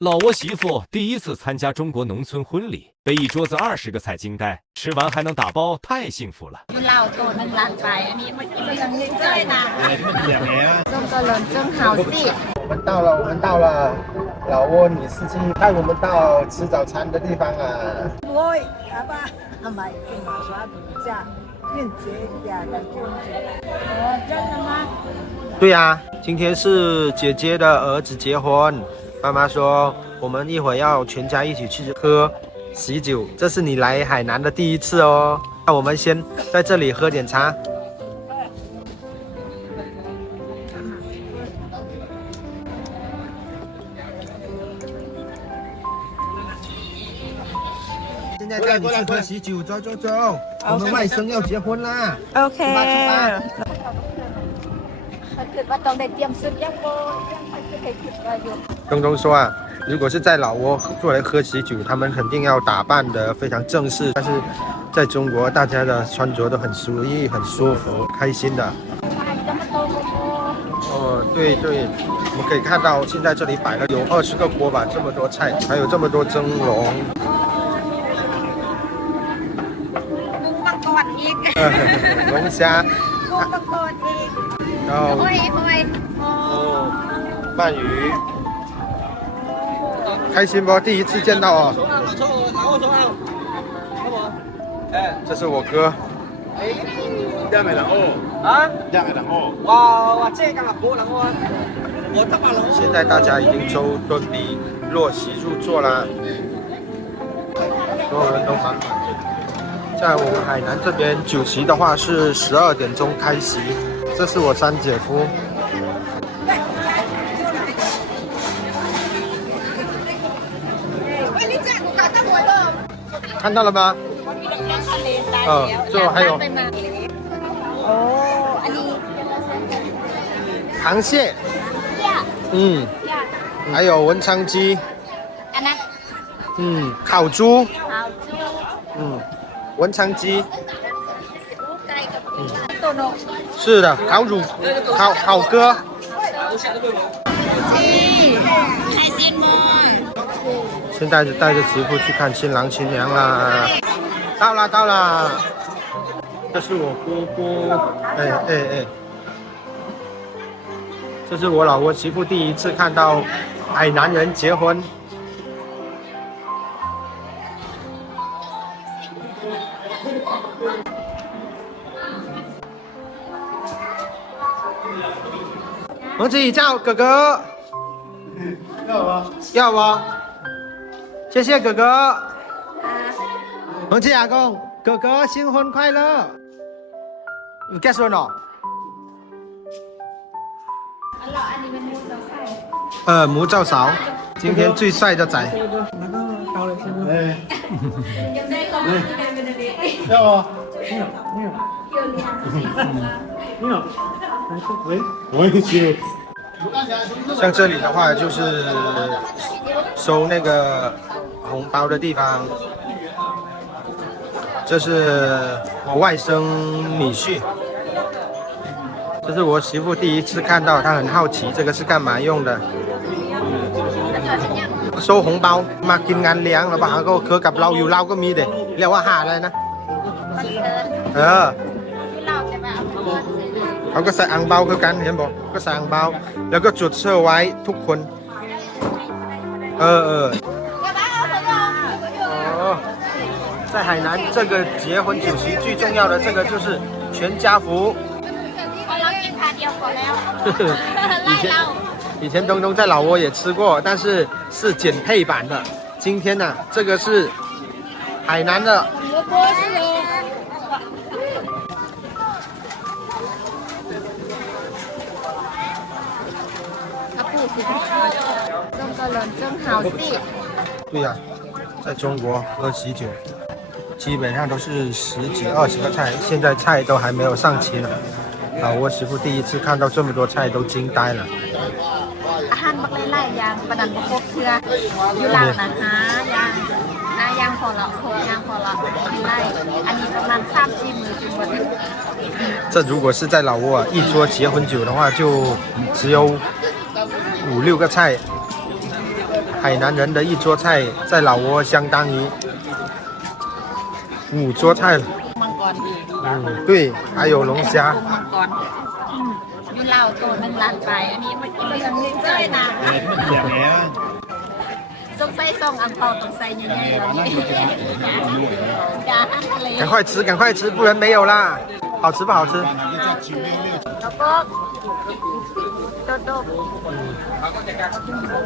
老挝媳妇第一次参加中国农村婚礼，被一桌子20个菜惊呆，吃完还能打包，太幸福了。老多1ล้านไปอันนี้มันยังไม่ได้นะ中国人真好气。我们到了老挝女司机带我们到吃早餐的地方啊。我阿爸阿妈跟我说度假，愿节呀的就真的吗？对呀，今天是姐姐的儿子结婚，妈妈说我们一会儿要全家一起去喝喜酒，这是你来海南的第一次哦。那我们先在这里喝点茶。现在带你去喝喜酒，走走走，我们外甥要结婚啦。OK。出发。东东说啊，如果是在老挝过来喝喜酒，他们肯定要打扮得非常正式，但是在中国大家的穿着都很随意、很舒服、开心的。哦，对对，我们可以看到现在这里摆了有20个锅吧，这么多菜，还有这么多蒸笼。龙虾。然后哦，鳗鱼，开心不？第一次见到哦。这是我哥。现在大家已经周敦比落席入座啦，所有人都满满的。在我们海南这边，酒席的话是12点钟开席。这是我三姐夫。看到了吗？最后还有螃蟹，还有文昌鸡，烤猪，文昌鸡，是的，烤乳，烤鸽。现在就带着媳妇去看新郎新娘啦。到了，这是我姑姑，这是我老婆媳妇第一次看到海南人结婚。我自己叫哥哥，要吗？要吗？谢谢哥哥。洪七阿公，哥哥新婚快乐！你结婚了？母罩勺，今天最帅的仔。要吗？没有。我也去。像这里的话，就是收那个红包的地方。这是我外甥女婿，这是我媳妇第一次看到，她很好奇这个是干嘛用的。收红包มากินงานเลี้ยงแล้วป่ะก็คือกับเราอยู่เราก็มีเด็กเรียกว่าหาอะไรนะเขาก็ใส่อังเปาคือกันเห็นบอกก็ใส่อังเปาแล้วก็จุดเสื้อไว้ทุกคน在海南，这个结婚酒席最重要的这个就是全家福。以前东东在老挝也吃过，但是是减配版的。今天呢，这个是海南的。中国人真好气。对呀，在中国喝喜酒。基本上都是10几20个菜，现在菜都还没有上齐呢。我媳妇第一次看到这么多菜都惊呆了。อาหารบักหลายอย่างประดันประคบเชื่ออยู่ลาวนะ5 อย่างพอละ6 อย่างพอละไล่อันนี้ประมาณ3-4 มื้อจนหมด。这如果是在老挝一桌结婚酒的话，就只有5、6个菜。海南人的一桌菜，在老挝相当于5桌菜了。 มังกรดี 对，还有龙虾。 มังกรอยู่ลาวตัวหนึ่งล้านไปอันนี้มันเรื่องนี้เจ้ยนะต้องใส่ซองอังเปาต้องใส่ใหญ่ๆแล้วนี่จ้าทะเล 赶快吃，赶快吃，不然没有啦。好吃不好吃？ แล้วก็โดด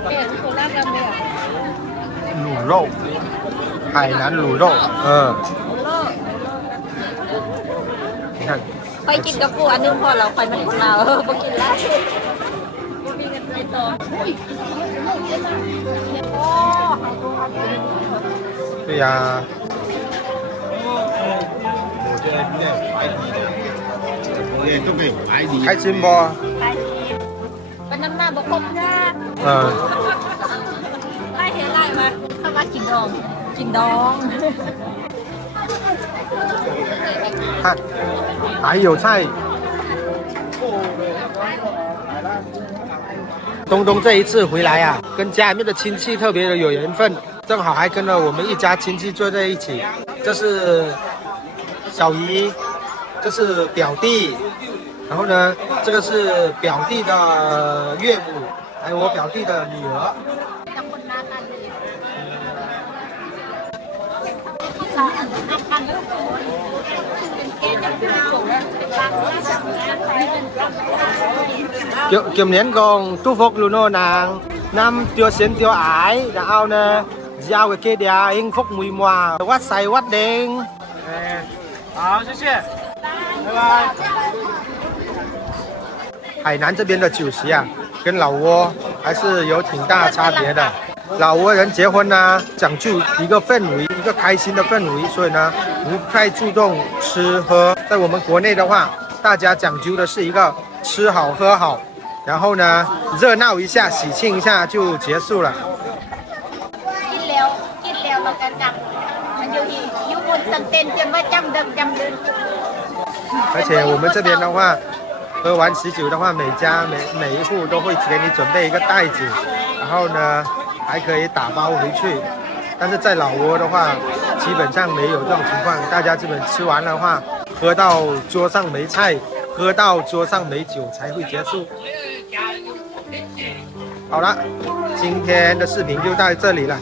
เปลี่ยนคนแรกแล้วเนี่ย 卤肉，海南卤肉，你看， ไปกินกับปูอันนึงพอเราไปมันของเราไปกินแล้วมีเงินไปต่อโอ้ 对呀、开心不？ ไปเป็นน้ำหน้าบกครบนะ ไล่เห็นไล่มาเข้ามากินดองกินดอง 看，还有菜。东东这一次回来啊，跟家里面的亲戚特别的有缘分，正好还跟了我们一家亲戚坐在一起。这是小姨，这是表弟，然后呢，这个是表弟的岳母，还有我表弟的女儿。 Kiều nén gòn tu phục luôn nô nàng năm tiêu xiên tiêu ái đã ao nè giao cái kia đà hạnh phúc mùi mòa quát say quát đen. 好，谢谢，拜拜。海南这边的酒席啊，跟老挝还是有挺大差别的。老挝人结婚呢，讲究一个氛围，一个开心的氛围，所以呢，不太注重吃喝。在我们国内的话，大家讲究的是一个吃好喝好，然后呢，热闹一下，喜庆一下就结束了。 กินแล้วเราก็จำมันอยู่ที่อยู่บนสังเต็นจนว่าจำเดิน 而且我们这边的话，喝完喜酒的话，每家每一户都会给你准备一个袋子，然后呢，还可以打包回去。但是在老挝的话，基本上没有这种情况，大家基本吃完的话，喝到桌上没菜，喝到桌上没酒才会结束。好了，今天的视频就到这里了。